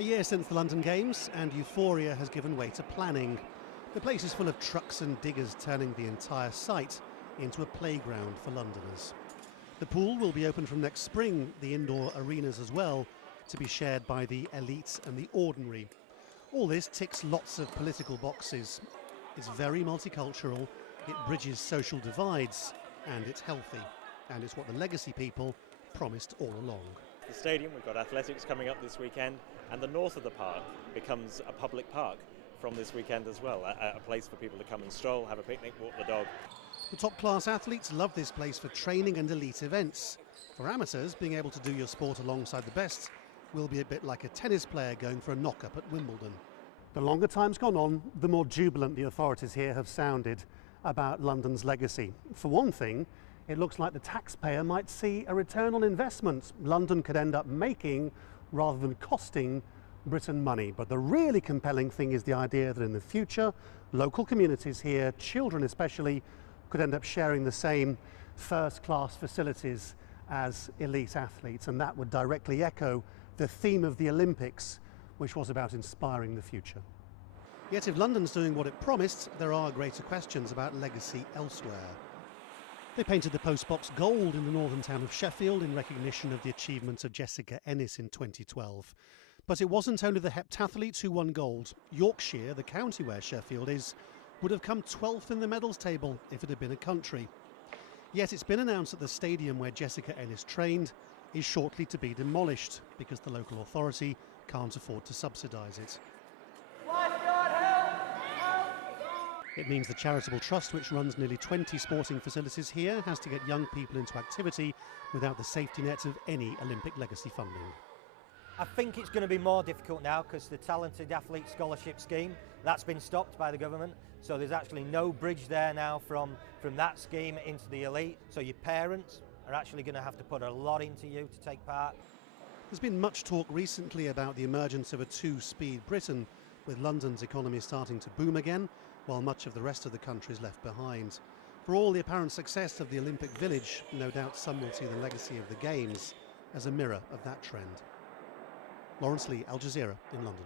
A year since the London Games, and euphoria has given way to planning. The place is full of trucks and diggers turning the entire site into a playground for Londoners. The pool will be open from next spring, the indoor arenas as well, to be shared by the elites and the ordinary. All this ticks lots of political boxes. It's very multicultural, it bridges social divides, and it's healthy. And it's what the legacy people promised all along. The stadium, we've got athletics coming up this weekend, and the north of the park becomes a public park from this weekend as well, a place for people to come and stroll, have a picnic, walk the dog. The top-class athletes love this place for training and elite events. For amateurs, being able to do your sport alongside the best will be a bit like a tennis player going for a knock-up at Wimbledon. The longer time's gone on, the more jubilant the authorities here have sounded about London's legacy. For one thing, it looks like the taxpayer might see a return on investment London could end up making rather than costing Britain money. But the really compelling thing is the idea that in the future, local communities here, children especially, could end up sharing the same first-class facilities as elite athletes, and that would directly echo the theme of the Olympics, which was about inspiring the future. Yet if London's doing what it promised, there are greater questions about legacy elsewhere. They painted the postbox gold in the northern town of Sheffield in recognition of the achievements of Jessica Ennis in 2012. But it wasn't only the heptathletes who won gold. Yorkshire, the county where Sheffield is, would have come 12th in the medals table if it had been a country. Yet it's been announced that the stadium where Jessica Ennis trained is shortly to be demolished because the local authority can't afford to subsidise it. It means the charitable trust, which runs nearly 20 sporting facilities here, has to get young people into activity without the safety net of any Olympic legacy funding. I think it's going to be more difficult now because the Talented Athlete Scholarship Scheme, that's been stopped by the government. So there's actually no bridge there now from that scheme into the elite. So your parents are actually going to have to put a lot into you to take part. There's been much talk recently about the emergence of a two-speed Britain, with London's economy starting to boom again, while much of the rest of the country is left behind. For all the apparent success of the Olympic Village, no doubt some will see the legacy of the Games as a mirror of that trend. Lawrence Lee, Al Jazeera in London.